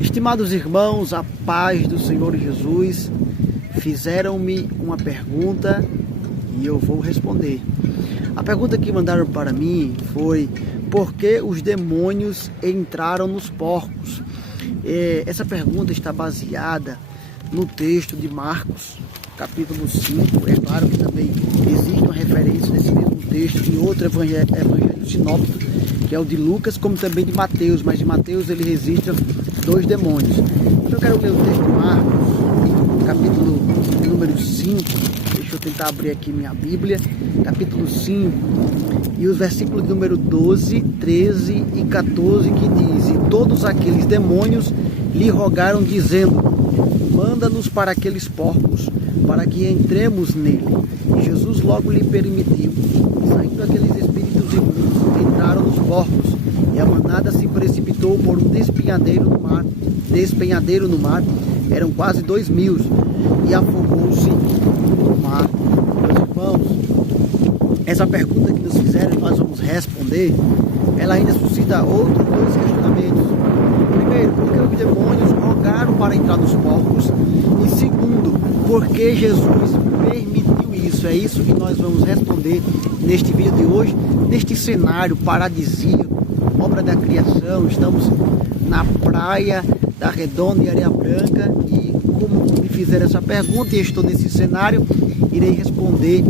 Estimados irmãos, a paz do Senhor Jesus, fizeram-me uma pergunta e eu vou responder. A pergunta que mandaram para mim foi: por que os demônios entraram nos porcos? Essa pergunta está baseada no texto de Marcos, capítulo 5. É claro que também existe uma referência nesse mesmo texto em outro evangelho sinóptico, que é o de Lucas, como também de Mateus, mas de Mateus ele registra 2 demônios. Então eu quero ler o texto de Marcos, capítulo número 5, deixa eu tentar abrir aqui minha Bíblia, capítulo 5, e os versículos número 12, 13 e 14, que diz: e todos aqueles demônios lhe rogaram, dizendo: manda-nos para aqueles porcos, para que entremos nele. E Jesus logo lhe permitiu. Saindo aqueles espíritos imundos, entraram nos porcos, e a manada se precipitou por um despenhadeiro no mar, eram quase 2.000, e afogou-se no mar. Meus irmãos, essa pergunta que nos fizeram, nós vamos responder, ela ainda suscita outros 2 questionamentos. Primeiro, por que os demônios rogaram para entrar nos porcos? E segundo, por que Jesus permitiu isso? É isso que nós vamos responder neste vídeo de hoje, neste cenário paradisíaco, obra da criação. Estamos na praia da Redonda e Areia Branca, e como me fizeram essa pergunta e estou nesse cenário, irei responder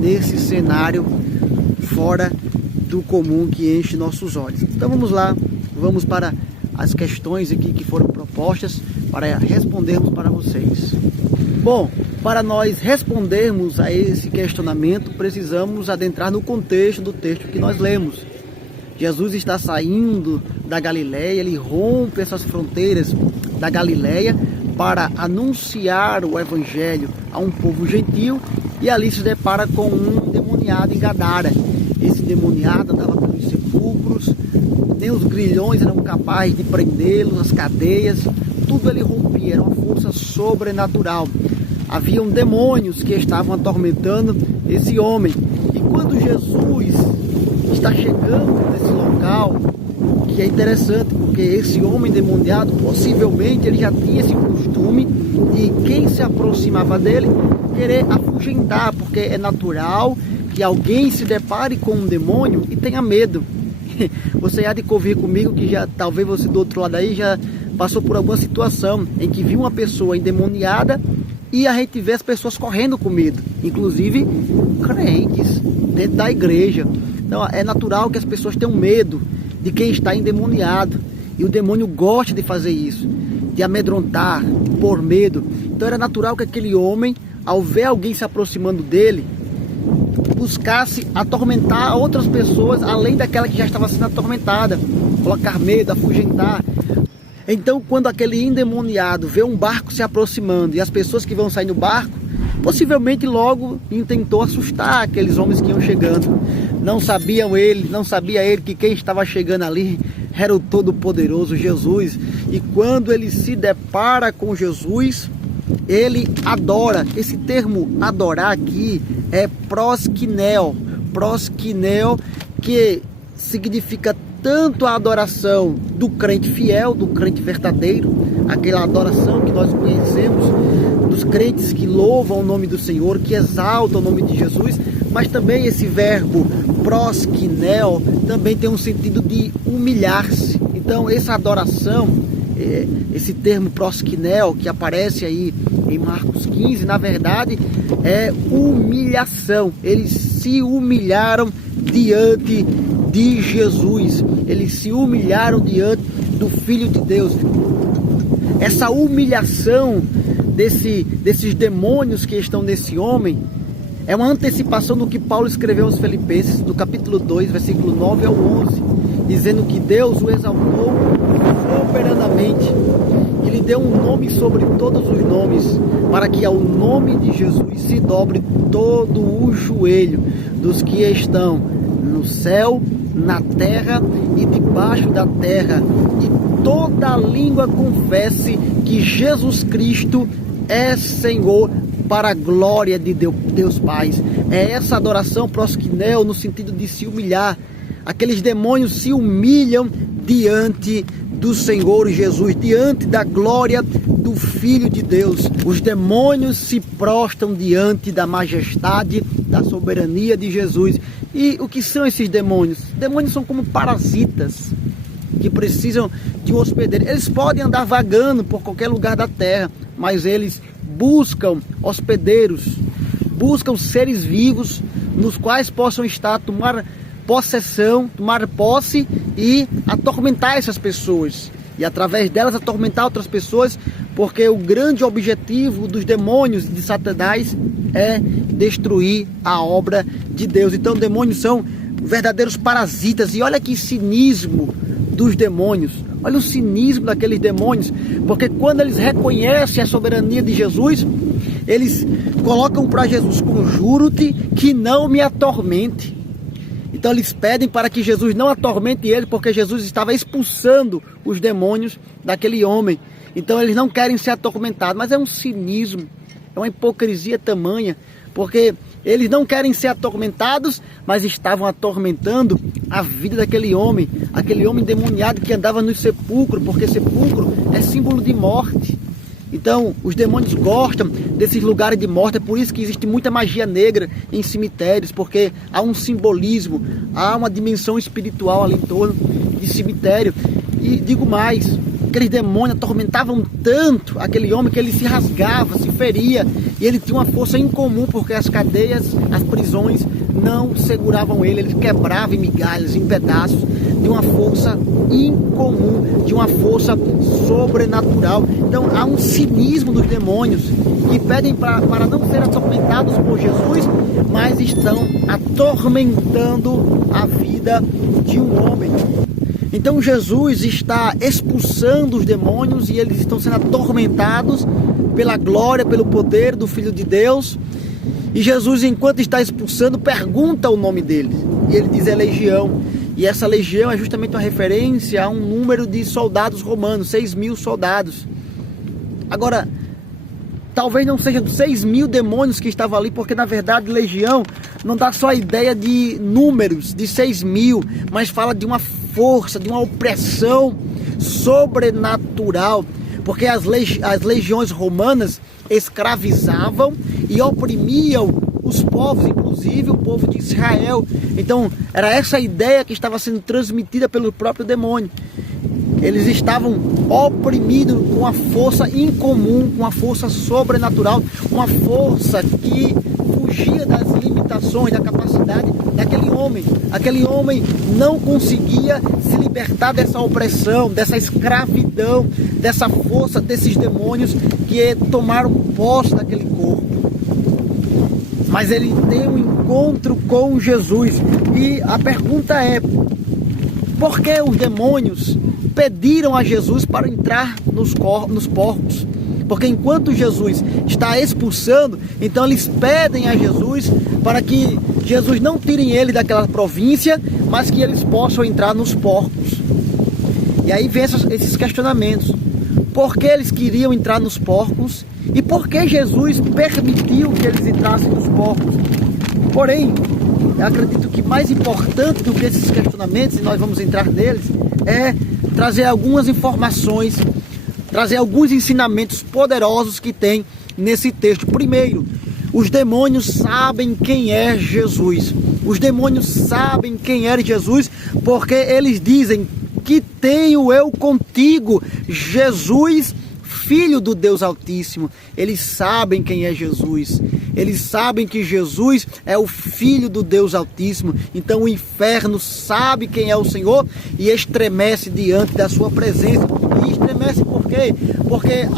nesse cenário fora do comum que enche nossos olhos. Então vamos lá, vamos para as questões aqui que foram propostas para respondermos para vocês. Bom, para nós respondermos a esse questionamento, precisamos adentrar no contexto do texto que nós lemos. Jesus está saindo da Galileia, ele rompe essas fronteiras da Galileia para anunciar o evangelho a um povo gentil, e ali se depara com um endemoniado em Gadara. Esse endemoniado andava pelos sepulcros, nem os grilhões eram capazes de prendê-lo, as cadeias, tudo ele rompia, era uma força sobrenatural. Haviam demônios que estavam atormentando esse homem. E quando Jesus está chegando nesse local, que é interessante, porque esse homem endemoniado, possivelmente ele já tinha esse costume de quem se aproximava dele querer afugentar, porque é natural que alguém se depare com um demônio e tenha medo. Você há de convir comigo que já, talvez você do outro lado aí já passou por alguma situação em que viu uma pessoa endemoniada e a gente vê as pessoas correndo com medo, inclusive crentes dentro da igreja. Então é natural que as pessoas tenham medo de quem está endemoniado, e o demônio gosta de fazer isso, de amedrontar, por medo. Então era natural que aquele homem, ao ver alguém se aproximando dele, buscasse atormentar outras pessoas, além daquela que já estava sendo atormentada, colocar medo, afugentar. Então, quando aquele endemoniado vê um barco se aproximando e as pessoas que vão sair no barco, possivelmente logo intentou assustar aqueles homens que iam chegando. Não sabia ele que quem estava chegando ali era o Todo-Poderoso Jesus. E quando ele se depara com Jesus, ele adora. Esse termo adorar aqui é proskineo, que significa tanto a adoração do crente fiel, do crente verdadeiro, aquela adoração que nós conhecemos dos crentes que louvam o nome do Senhor, que exaltam o nome de Jesus, mas também esse verbo proskineo também tem um sentido de humilhar-se. Então essa adoração, esse termo proskineo que aparece aí em Marcos 15, na verdade é humilhação. Eles se humilharam diante de Jesus, eles se humilharam diante do Filho de Deus. Essa humilhação desses demônios que estão nesse homem é uma antecipação do que Paulo escreveu aos Filipenses, do capítulo 2, versículo 9 ao 11, dizendo que Deus o exaltou soberanamente e lhe deu um nome sobre todos os nomes, para que ao nome de Jesus se dobre todo o joelho dos que estão no céu, na terra e debaixo da terra, e toda língua confesse que Jesus Cristo é Senhor, para a glória de Deus Pai. É essa adoração proskineo, no sentido de se humilhar. Aqueles demônios se humilham diante do Senhor Jesus, diante da glória do Filho de Deus. Os demônios se prostram diante da majestade, da soberania de Jesus. E o que são esses demônios? Demônios são como parasitas que precisam de um hospedeiro. Eles podem andar vagando por qualquer lugar da terra, mas eles buscam hospedeiros, buscam seres vivos nos quais possam estar, tomar possessão, tomar posse e atormentar essas pessoas. E através delas atormentar outras pessoas, porque o grande objetivo dos demônios de Satanás é destruir a obra de Deus. Então demônios são verdadeiros parasitas. E olha que cinismo dos demônios. Olha o cinismo daqueles demônios, porque quando eles reconhecem a soberania de Jesus, eles colocam para Jesus: conjuro-te que não me atormente. Então eles pedem para que Jesus não atormente ele, porque Jesus estava expulsando os demônios daquele homem. Então eles não querem ser atormentados, mas é um cinismo, é uma hipocrisia tamanha, porque eles não querem ser atormentados, mas estavam atormentando a vida daquele homem, aquele homem endemoniado que andava no sepulcro, porque sepulcro é símbolo de morte. Então os demônios gostam desses lugares de morte. É por isso que existe muita magia negra em cemitérios, porque há um simbolismo, há uma dimensão espiritual ali em torno de cemitério. E digo mais, aqueles demônios atormentavam tanto aquele homem que ele se rasgava, se feria, e ele tinha uma força incomum, porque as cadeias, as prisões não seguravam ele, ele quebrava em migalhas, em pedaços, de uma força incomum, de uma força sobrenatural. Então há um cinismo dos demônios que pedem para não ser atormentados por Jesus, mas estão atormentando a vida de um homem. Então Jesus está expulsando os demônios e eles estão sendo atormentados pela glória, pelo poder do Filho de Deus. E Jesus, enquanto está expulsando, pergunta o nome deles. E ele diz: é legião. E essa legião é justamente uma referência a um número de soldados romanos, 6.000 soldados. Agora, talvez não sejam 6.000 demônios que estavam ali, porque na verdade legião não dá só a ideia de números, de 6.000, mas fala de uma força, de uma opressão sobrenatural, porque as legiões romanas escravizavam e oprimiam os povos, inclusive o povo de Israel. Então era essa ideia que estava sendo transmitida pelo próprio demônio. Eles estavam oprimidos com uma força incomum, com uma força sobrenatural, uma força que fugia das limitações, da capacidade daquele homem. Aquele homem não conseguia se libertar dessa opressão, dessa escravidão, dessa força desses demônios que tomaram posse daquele corpo. Mas ele tem um encontro com Jesus. E a pergunta é: por que os demônios pediram a Jesus para entrar nos porcos? Porque enquanto Jesus está expulsando, então eles pedem a Jesus para que Jesus não tire ele daquela província, mas que eles possam entrar nos porcos. E aí vem esses questionamentos. Por que eles queriam entrar nos porcos? E por que Jesus permitiu que eles entrassem nos porcos? Porém, eu acredito que mais importante do que esses questionamentos, e nós vamos entrar neles, é trazer algumas informações, trazer alguns ensinamentos poderosos que tem nesse texto. Primeiro, os demônios sabem quem é Jesus. Os demônios sabem quem é Jesus, porque eles dizem: que tenho eu contigo, Jesus, Filho do Deus Altíssimo. Eles sabem quem é Jesus. Eles sabem que Jesus é o Filho do Deus Altíssimo. Então o inferno sabe quem é o Senhor e estremece diante da sua presença. E estremece por quê? Porque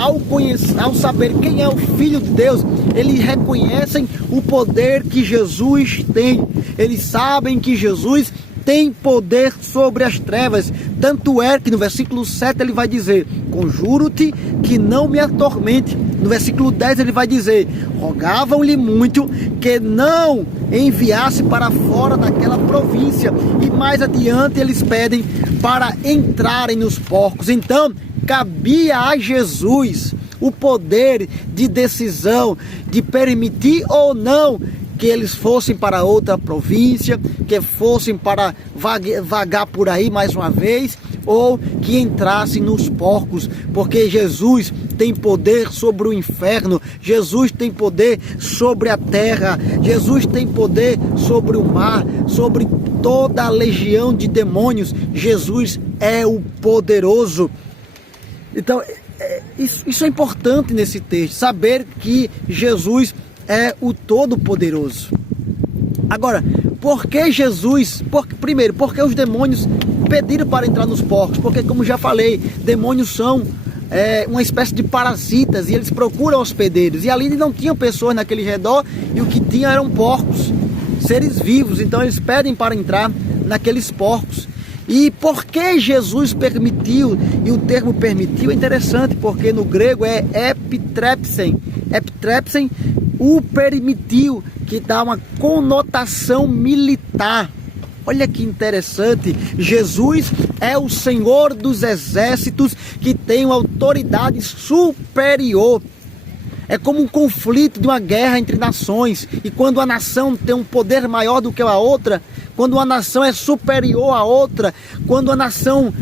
ao saber quem é o Filho de Deus, eles reconhecem o poder que Jesus tem. Eles sabem que Jesus tem poder sobre as trevas. Tanto é que no versículo 7 ele vai dizer: conjuro-te que não me atormente. No versículo 10 ele vai dizer: rogavam-lhe muito que não enviasse para fora daquela província. E mais adiante eles pedem para entrarem nos porcos. Então cabia a Jesus o poder de decisão, de permitir ou não que eles fossem para outra província, que fossem para vagar por aí mais uma vez, ou que entrassem nos porcos, porque Jesus tem poder sobre o inferno, Jesus tem poder sobre a terra, Jesus tem poder sobre o mar, sobre toda a legião de demônios. Jesus é o poderoso. Então, isso é importante nesse texto, saber que Jesus é o Todo-Poderoso. Agora, por que Jesus? Primeiro, porque os demônios pediram para entrar nos porcos? Porque, como já falei, demônios são uma espécie de parasitas e eles procuram hospedeiros. E ali não tinham pessoas naquele redor e o que tinha eram porcos, seres vivos. Então eles pedem para entrar naqueles porcos. E por que Jesus permitiu? E o termo permitiu é interessante, porque no grego é epitrepsen. Epitrepsen, o permitiu, que dá uma conotação militar. Olha que interessante, Jesus é o Senhor dos exércitos que tem uma autoridade superior. É como um conflito de uma guerra entre nações. E quando a nação tem um poder maior do que a outra, quando uma nação é superior à outra, quando a nação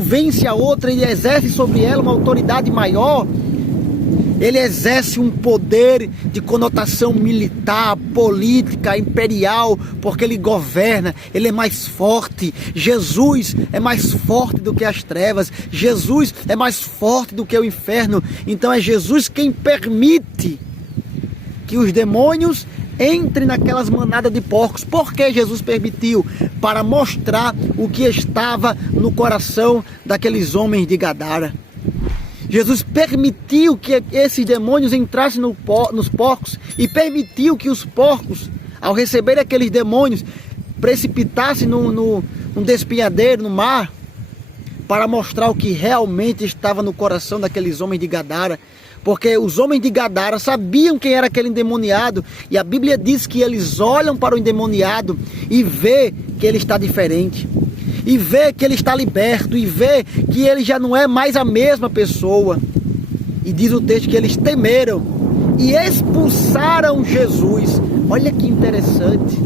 vence a outra e exerce sobre ela uma autoridade maior, ele exerce um poder de conotação militar, política, imperial, porque ele governa, ele é mais forte. Jesus é mais forte do que as trevas, Jesus é mais forte do que o inferno. Então é Jesus quem permite que os demônios entrem naquelas manadas de porcos. Por que Jesus permitiu? Para mostrar o que estava no coração daqueles homens de Gadara. Jesus permitiu que esses demônios entrassem nos porcos e permitiu que os porcos, ao receber aqueles demônios, precipitassem num despenhadeiro, no mar, para mostrar o que realmente estava no coração daqueles homens de Gadara. Porque os homens de Gadara sabiam quem era aquele endemoniado, e a Bíblia diz que eles olham para o endemoniado e vê que ele está diferente, e vê que ele está liberto, e vê que ele já não é mais a mesma pessoa. E diz o texto que eles temeram e expulsaram Jesus. Olha que interessante.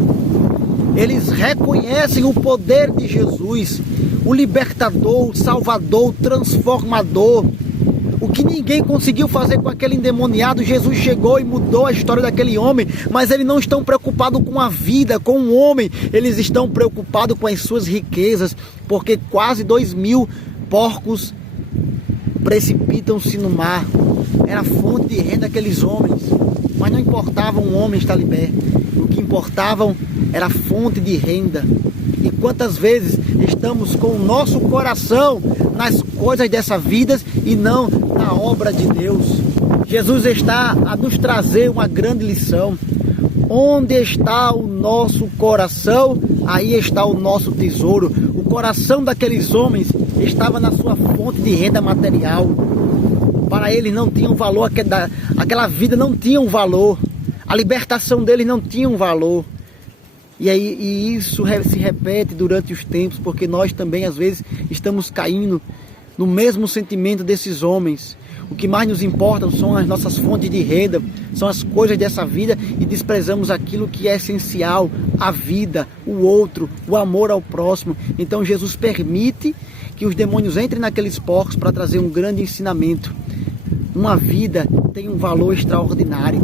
Eles reconhecem o poder de Jesus, o libertador, o salvador, o transformador. O que ninguém conseguiu fazer com aquele endemoniado, Jesus chegou e mudou a história daquele homem. Mas eles não estão preocupados com a vida, com o homem. Eles estão preocupados com as suas riquezas, porque quase 2.000 porcos precipitam-se no mar. Era a fonte de renda daqueles homens. Mas não importava um homem estar liberto. O que importava era a fonte de renda. E quantas vezes estamos com o nosso coração nas coisas dessa vida e não na obra de Deus? Jesus está a nos trazer uma grande lição. Onde está o nosso coração, aí está o nosso tesouro. O coração daqueles homens estava na sua fonte de renda material. Para eles não tinha um valor, aquela vida não tinha um valor. A libertação deles não tinha um valor. E isso se repete durante os tempos, porque nós também às vezes estamos caindo no mesmo sentimento desses homens. O que mais nos importa são as nossas fontes de renda, são as coisas dessa vida, e desprezamos aquilo que é essencial, a vida, o outro, o amor ao próximo. Então Jesus permite que os demônios entrem naqueles porcos para trazer um grande ensinamento. Uma vida tem um valor extraordinário.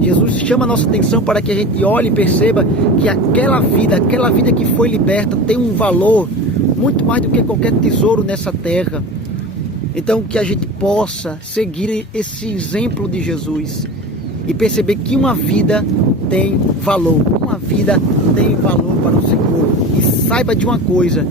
Jesus chama a nossa atenção para que a gente olhe e perceba que aquela vida que foi liberta tem um valor muito mais do que qualquer tesouro nessa terra. Então que a gente possa seguir esse exemplo de Jesus e perceber que uma vida tem valor. Uma vida tem valor para o Senhor. E saiba de uma coisa,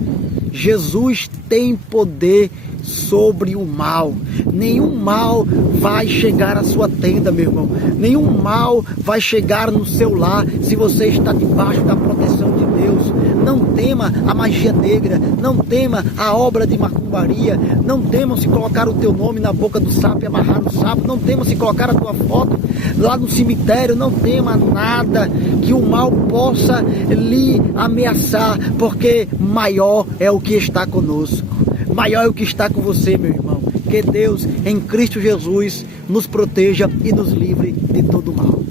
Jesus tem poder sobre o mal. Nenhum mal vai chegar à sua tenda, meu irmão. Nenhum mal vai chegar no seu lar se você está debaixo da proteção de Deus. Não tema a magia negra, não tema a obra de macumbaria, não tema se colocar o teu nome na boca do sapo e amarrar no sapo, não tema se colocar a tua foto lá no cemitério, não tema nada que o mal possa lhe ameaçar, porque maior é o que está conosco. Maior é o que está com você, meu irmão. Que Deus, em Cristo Jesus, nos proteja e nos livre de todo mal.